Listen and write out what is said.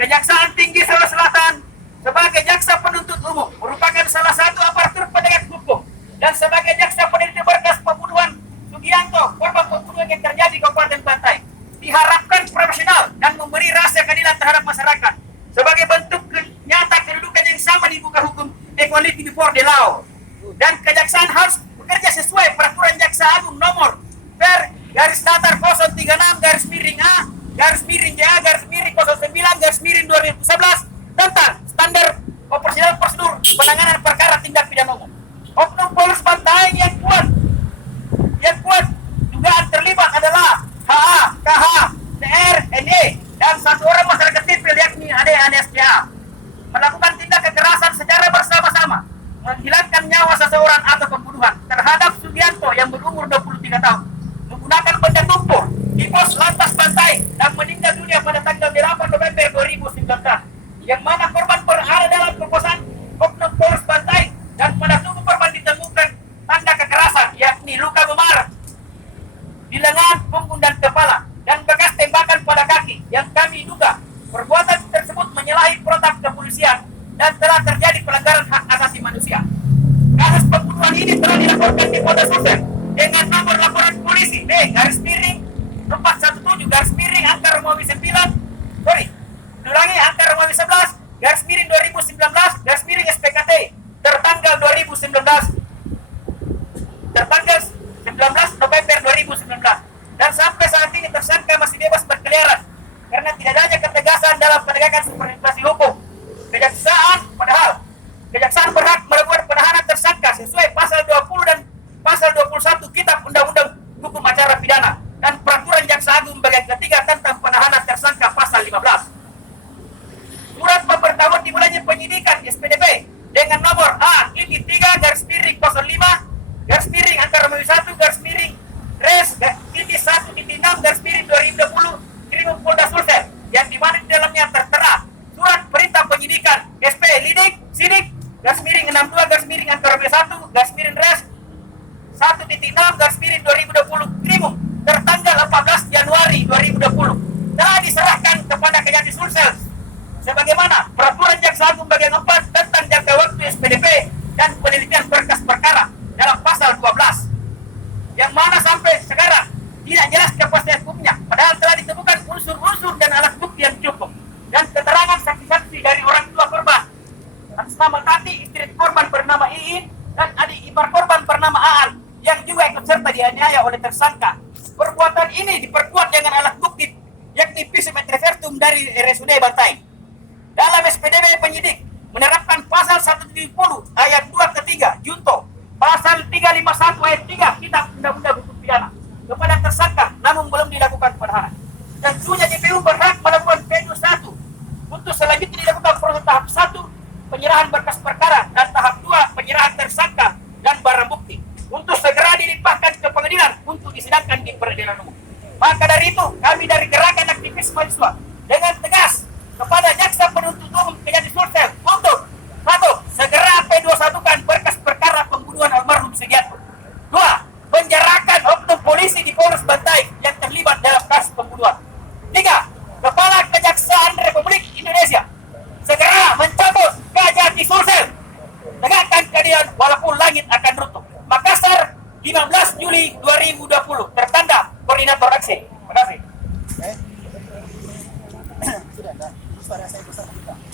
Kejaksaan Tinggi Sulawesi Selatan sebagai jaksa penuntut umum merupakan salah satu aparatur penegak hukum dan sebagai jaksa peneliti berkas pembunuhan Sugianto, korban pembunuhan yang terjadi di Kabupaten Bantai, diharapkan profesional dan memberi rasa keadilan terhadap masyarakat sebagai bentuk nyata kedudukan yang sama di muka hukum, equality before the law. Dan kejaksaan harus bekerja sesuai peraturan Jaksa Agung nomor garis datar 036 garis miring A garis miring JA garis miring 09 garis miring 2011 tentang standar operasional prosedur penanganan perkara tindak pidana umum. Oknum Polres Bantai yang kuat dugaan terlibat adalah HA, KH, TR, NE dan satu orang masyarakat sipil yakni AD ANSPA melakukan tindak kekerasan secara bersama-sama menghilangkan nyawa seseorang atau pembunuhan terhadap Sugianto yang berumur 23 tahun menggunakan benda tumpul di pos lantas Bantai dan meninggal dunia pada tanggal 8 November 2019 yang mana korban berada dalam perkosaan oknum Polres Bantai dan pada tubuh korban ditemukan tanda kekerasan yakni luka memar di lengan, punggung dan kepala dan bekas tembakan pada kaki yang kami duga perbuatan tersebut menyalahi protap kepolisian dan telah terjadi pelanggaran hak asasi manusia. Kasus pembunuhan ini telah dilaporkan di Polda Sulsel dengan nomor laporan polisi B garis miring 417 garis miring angka Romawi 9 angka Romawi 11 garis miring 2019 garis miring SPKT tertanggal 19 November 2019 dan sampai saat ini tersangka masih bebas berkeliaran karena tidak adanya ketegasan dalam penegakan supervisi hukum. Kejaksaan berhak melakukan penahanan tersangka sesuai pasal 20 dan pasal 21 Kitab Undang-Undang Hukum Acara Pidana dan Peraturan Jaksa Agung bagian ketiga tentang penahanan tersangka pasal 15. Surat pemberitahuan dimulainya penyidikan SPDP dengan nomor A ini 3 garis miring 05 garis miring angka Romawi 1 garis miring res ini 1.6 garis miring 2020 kirim Polda Sulsel yang dimana di dalamnya tertera surat perintah penyidikan SP Lidik Sidik garis miring 62 garis miring angka Romawi 1 garis miring res 1.6 garis miring 2020 kirim tertanggal 14 Januari 2020 telah diserahkan kepada Kejati Sulsel sebagaimana peraturan Jaksa Agung bagian 4 tentang jangka waktu SPDP dan penelitian berkas perkara dalam pasal 12 yang mana sampai sekarang tidak jelas kepastian hukumnya padahal telah ditemukan unsur-unsur dan alat bukti yang cukup dan keterangan saksi-saksi dari orang tua korban atas nama Tati istri korban bernama Iin dan adik ipar korban bernama Aan yang juga ikut serta dianiaya oleh tersangka. Perbuatan ini diperkuat dengan alat bukti yakni visum et repertum dari RSUD Bantai. Dalam SPDP penyidik menerapkan pasal 170 ayat 2 ke 3 junto pasal 351 ayat 3 Kitab Undang-Undang Hukum Pidana kepada tersangka namun belum dilakukan penahanan. Tentunya JPU berhak melakukan P21 untuk selanjutnya dilakukan proses tahap 1 penyerahan berkas perkara dan tahap 2 penyerahan tersangka dan barang bukti untuk segera dilimpahkan ke pengadilan untuk disidangkan di peradilan umum. Maka dari itu kami dari gerakan aktivis mahasiswa dengan tegas kepada jaksa penuntut umum Kejati Sulsel untuk 1. Segera P21kan berkas perkara pembunuhan almarhum Sugianto. 2. Penjarakan oknum polisi di Polres Bantai yang terlibat dalam kasus pembunuhan. 3. Kepala Kejaksaan Republik Indonesia segera mencabut Kejati Sulsel. Tegakkan keadilan walaupun langit akan runtuh. Makassar 15 Juli 2020 tertanda koordinator aksi. Terima kasih. Sudah, suara saya besar.